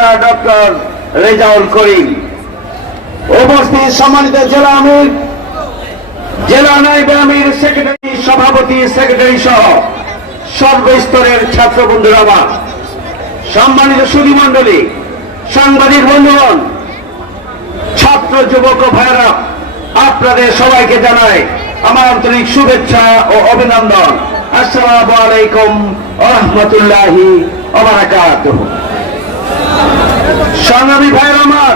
Doctor Rezaul Karim. উপস্থিত সম্মানিত জেলা আমির, জেলা নাইব আমির, সেক্রেটারি সভাপতি, সেক্রেটারি সহ সর্বস্তরের ছাত্র বন্ধুরা সম্মানিত সুধী মন্ডলী সাংবাদিক বন্ধুগণ, ছাত্র যুবক ভাইরা আপনাদের সবাইকে জানাই আমার আন্তরিক শুভেচ্ছা ও অভিনন্দন। আসসালামু আলাইকুম রহমতুল্লাহি সংগ্রামী ভাইয়ের আমার,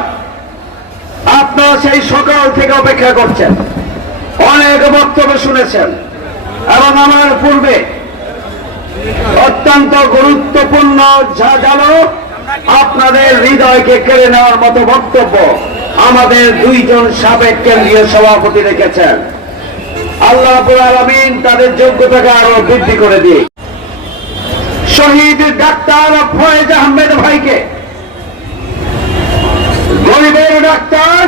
আপনারা সেই সকাল থেকে অপেক্ষা করছেন। অনেক বক্তব্য শুনেছেন এবং আমার পূর্বে অত্যন্ত গুরুত্বপূর্ণ যা গেল, আপনাদের হৃদয়কে কেড়ে নেওয়ার মতো বক্তব্য আমাদের দুইজন সাবেক কেন্দ্রীয় সভাপতি রেখেছেন। আল্লাহ আলামিন তাদের যোগ্যতাকে আরও বৃদ্ধি করে দিয়ে শহীদ ডাক্তার ফয়েজ আহমেদ ভাইকে গরিবের ডাক্তার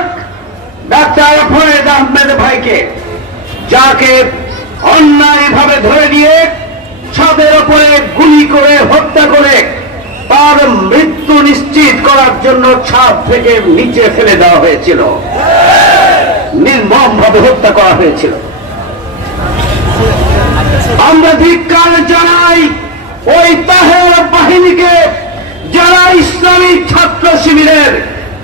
ডাক্তার ফয়েজ আহমেদ ভাইকে, যাকে অন্যায়ভাবে ধরে দিয়ে ছাদের ওপরে গুলি করে হত্যা করে তার মৃত্যু নিশ্চিত করার জন্য ছাদ থেকে নিচে ফেলে দেওয়া হয়েছিল। নির্মম ভাবে হত্যা করা হয়েছিল। আমরা ধিক্কার জানাই ওই তাহের বাহিনীকে, যারা ইসলামী ছাত্র শিবিরের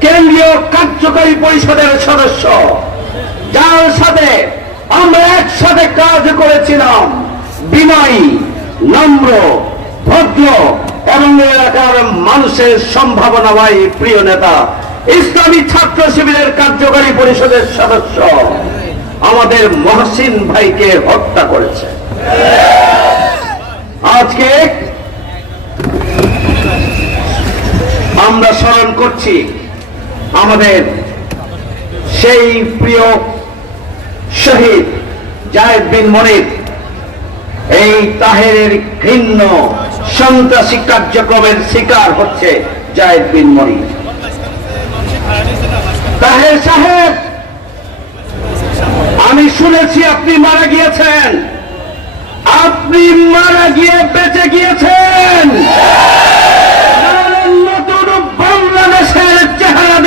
কেন্দ্রীয় কার্যকরী পরিষদের সদস্য। যার সাথে আমরা একসাথে কাজ করেছিলাম, বিনয়ী, নম্র, ভদ্র এবং এলাকার মানুষের সম্ভাবনাময় প্রিয় নেতা, ইসলামী ছাত্র শিবিরের কার্যকরী পরিষদের সদস্য, আমাদের মহসিন ভাইকে হত্যা করেছে। আজকে আমরা স্মরণ করছি আমাদের সেই প্রিয় শহীদ জায়েদ বিন মনির, এই তাহেরের ঘৃণ্য সন্ত্রাসী কার্যক্রমের শিকার হচ্ছে জায়দ বিন মনির। তাহের সাহেব, আমি শুনেছি আপনি মারা গিয়েছেন। আপনি মারা গিয়ে বেঁচে গিয়েছেন নতুন বাংলাদেশের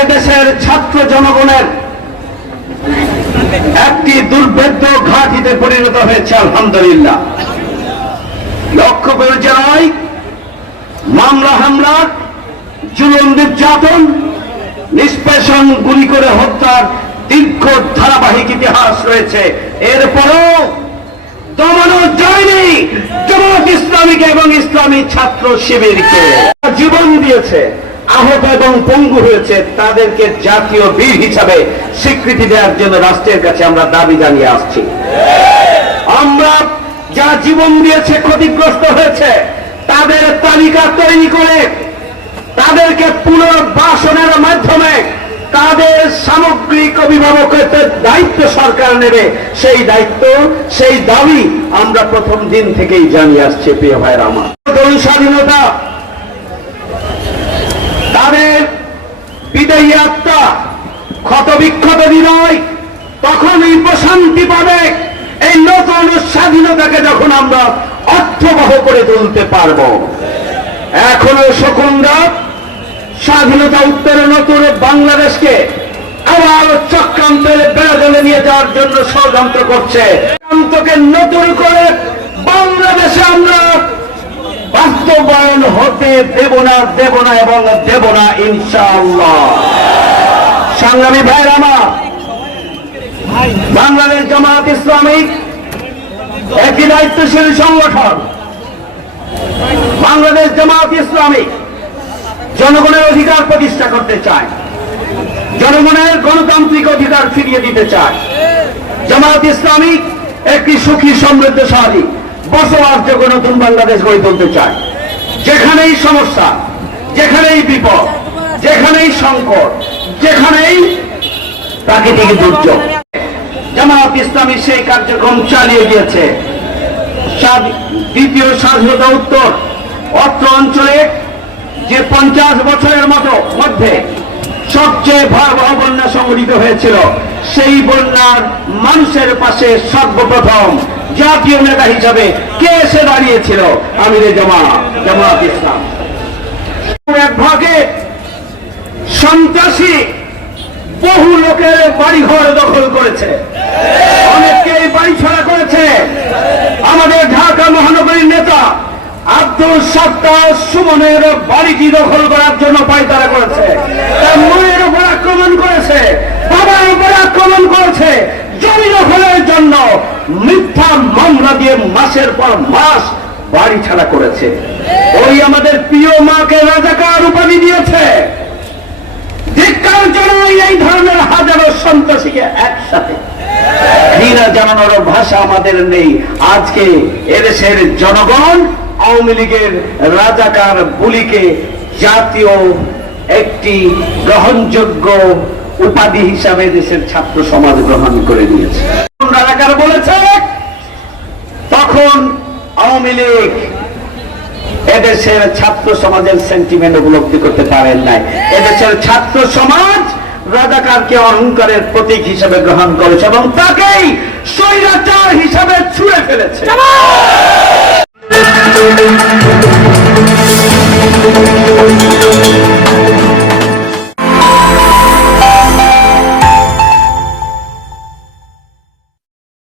এদেশের ছাত্র জনগণের একটি দুর্ভেদ্য ঘাটিতে পরিণত হয়েছে, আলহামদুলিল্লাহ। লক্ষ্যপুর জেলায় মামলা, হামলা, জুলুম, নির্যাতন, নিষ্পেষণ, গুলি করে হত্যার দীর্ঘ ধারাবাহিক ইতিহাস রয়েছে। এরপরও দমানো যায়নি জামাত ইসলামীকে এবং ইসলামী ছাত্র শিবিরকে। জীবন দিয়েছে। আহত এবং পঙ্গু হয়েছে তাদেরকে জাতীয় বীর হিসাবে স্বীকৃতি দেওয়ার জন্য রাষ্ট্রের কাছে আমরা দাবি জানিয়ে আসছি। আমরা যা জীবন দিয়েছে ক্ষতিগ্রস্ত হয়েছে, তাদের তালিকা তৈরি করে তাদেরকে পুনর্বাসনের মাধ্যমে তাদের সামগ্রিক অভিভাবকত্বের দায়িত্ব সরকার নেবে। সেই দায়িত্ব, সেই দাবি আমরা প্রথম দিন থেকেই জানিয়ে আসছি, প্রিয় ভাইয়ের আমার। স্বাধীনতা তাদের বিদায়ী আত্মা ক্ষত বিক্ষত হৃদয় তখনই প্রশান্তি পাবে, এই নতুন স্বাধীনতাকে যখন আমরা অর্থবহ করে তুলতে পারব। এখনও শকুন্দা স্বাধীনতা উত্তরে নতুন বাংলাদেশকে আবার চক্রান্তের বেড়াদলে নিয়ে যাওয়ার জন্য ষড়যন্ত্র করছে। নতুন করে বাংলাদেশে আমরা বাস্তবায়ন হতে দেব না দেব না এবং দেব না, ইনশাআল্লাহ। সংগ্রামী ভাইয়ের আমার, বাংলাদেশ জামাত ইসলামিক একটি দায়িত্বশীল সংগঠন। বাংলাদেশ জামাত ইসলামিক জনগণের অধিকার প্রতিষ্ঠা করতে চায়, জনগণের গণতান্ত্রিক অধিকার ফিরিয়ে দিতে চায়। জামাত ইসলামিক একটি সুখী সমৃদ্ধশালী বসবাসযোগ্য নতুন বাংলাদেশ গড়ে তুলতে চায়। যেখানেই সমস্যা, যেখানেই বিপদ, যেখানেই সংকট, যেখানেই প্রাকৃতিক দুর্যোগ, জামাত ইসলামী সেই কার্যক্রম চালিয়ে গিয়েছে। দ্বিতীয় স্বাধীনতা উত্তর, অত্র অঞ্চলে যে পঞ্চাশ বছরের মতো মধ্যে সবচেয়ে ভয়াবহ বন্যা সংঘটিত হয়েছিল, সেই বন্যার মানুষের পাশে সর্বপ্রথম জাতীয় নেতা হিসাবে কে এসে দাঁড়িয়েছিল? আমিরে জামা জামাত ইসলাম। এক ভাগে সন্ত্রাসী বহু লোকের বাড়িঘর দখল করেছে। অনেককে এই বাড়ি ছাড়া করেছে। আমাদের ঢাকা মহানগরীর নেতা আব্দুল সত্তার সুমনের বাড়িটি দখল করার জন্য পায়তারা করেছে। তার মনের উপর আক্রমণ করেছে বাবার উপর আক্রমণ করেছে জমি দখলের জন্য মিথ্যা মামলা দিয়ে মাসের পর মাস বাড়ি ছাড়া করেছে। ওই আমাদের প্রিয় মাকে রাজাকার উপাধি দিয়েছে। এই ধরনের হাজারো সন্ত্রাসীকে একসাথে। ঘৃণা জানানোর ভাষা আমাদের নেই। আজকে এদেশের জনগণ আওয়ামী লীগের রাজাকার বুলিকে জাতীয় একটি গ্রহণযোগ্য উপাধি হিসাবে দেশের ছাত্র সমাজ গ্রহণ করে নিয়েছে রাজাকার বলেছে? তখন আওয়ামী লীগ এদেশের ছাত্র সমাজের সেন্টিমেন্ট উপলব্ধি করতে পারেন নাই। এদেশের ছাত্র সমাজ রাজাকারকে অহংকারের প্রতীক হিসেবে গ্রহণ করেছে এবং তাকেই স্বৈরাচার হিসাবে ছুঁড়ে ফেলেছে।